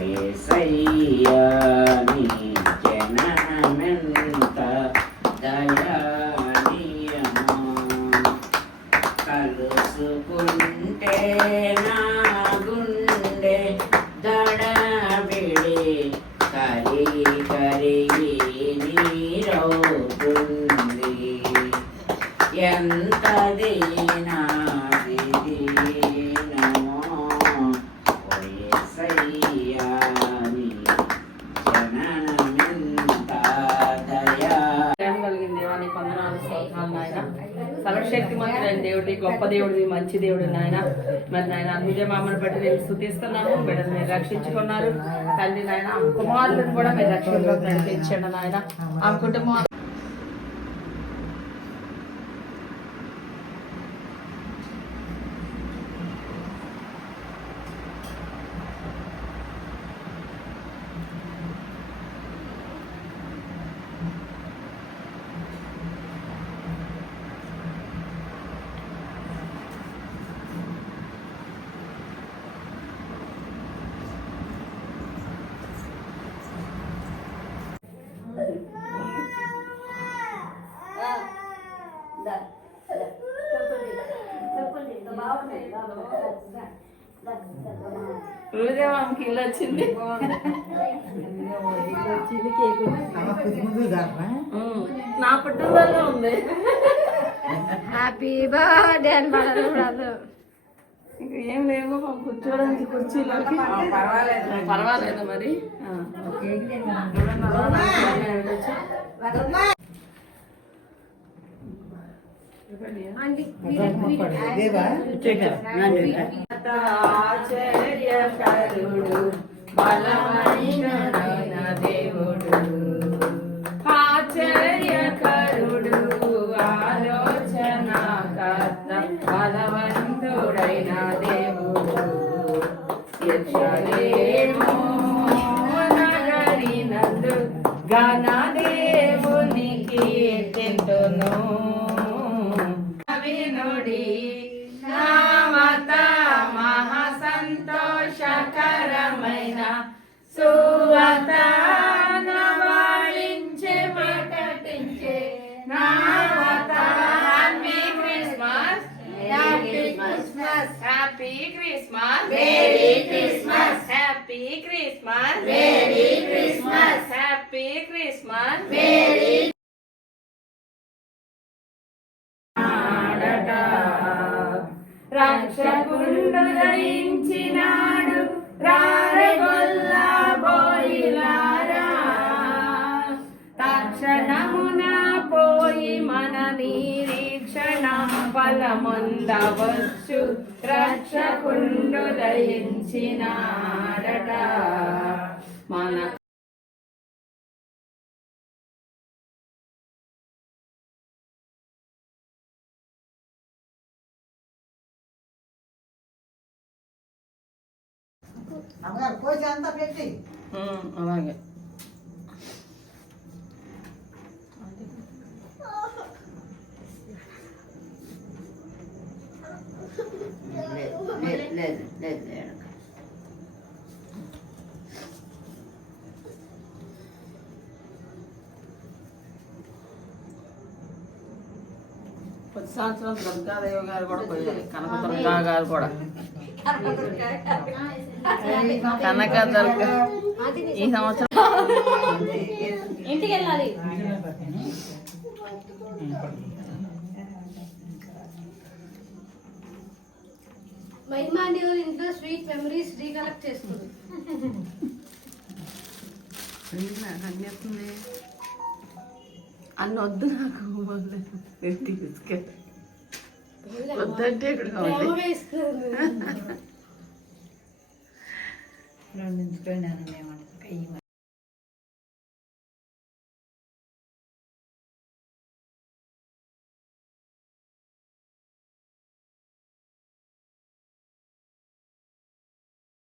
యేసయ్యా నీ జననమెంత దయానీయమా కలుసుకుంటే నా గుండె దడబిడి కరిగి నీరవుతుంది ఎంత దీనాది దీనమో ఓ యేసయ్యా నీ జననమెంత దయా కలిగిన దేవానికి వందనాలు స్తోత్రాలు నాయన. సర్వశక్తిమంతుడైన దేవుడి, గొప్ప దేవుడివి, మంచి దేవుడు నాయన. మరి నాయన నిజ మామను బట్టి నేను స్తుతిస్తున్నాను. బిడ్డను మీరు రక్షించుకున్నారు తండ్రి నాయన. కుమారులను కూడా మీరు రక్షణలోకి నడిపించండి నాయన. ఆ కుటుంబం రోజామాకి ఇల్లు వచ్చింది. నా పుట్టినరోజు ఉంది. హ్యాపీ బర్త్డే అని పడదు. ఏం లేవు కూర్చోడానికి కుర్చీలోకి. పర్వాలేదు మరి. ఆశ్చర్యకరుడు బలమైన దేవుడు, ఆశ్చర్యకరుడు ఆలోచనకర్త బలవంతుడైన దేవుడు. యెరూషలేము నగరినందు ఘన దేవునికి కీర్తింతును. వినుడి నామత మహా సంతోషకరమైన సువత నవాళించే ప్రకటించే నామత. Happy Christmas, happy Christmas, happy Christmas, merry Christmas, happy Christmas, merry Christmas, happy Christmas, merry రక్షకుండు దయించినాడు రారెగొల్లా బోయిలారా. తక్షణమున పోయి మన నిరీక్షణ ఫలముందవచ్చు. రక్షకుండు దయించినాడట మన అలాగే. ప్రతి సంవత్సరం దుర్గాదేవి గారు కూడా పోయారు, కనక దుర్గా గారు కూడా. కనక దుర్గా ఈ సంవత్సరం ఇంటికి వెళ్ళాలి. మహిమాండి ఇంట్లో స్వీట్ మెమరీస్ రీకలెక్ట్ చేస్తుంది. అన్నీ అన్న వద్దు నాకు తీసుకెళ్ళి వద్దంటే ఇక్కడ రెండు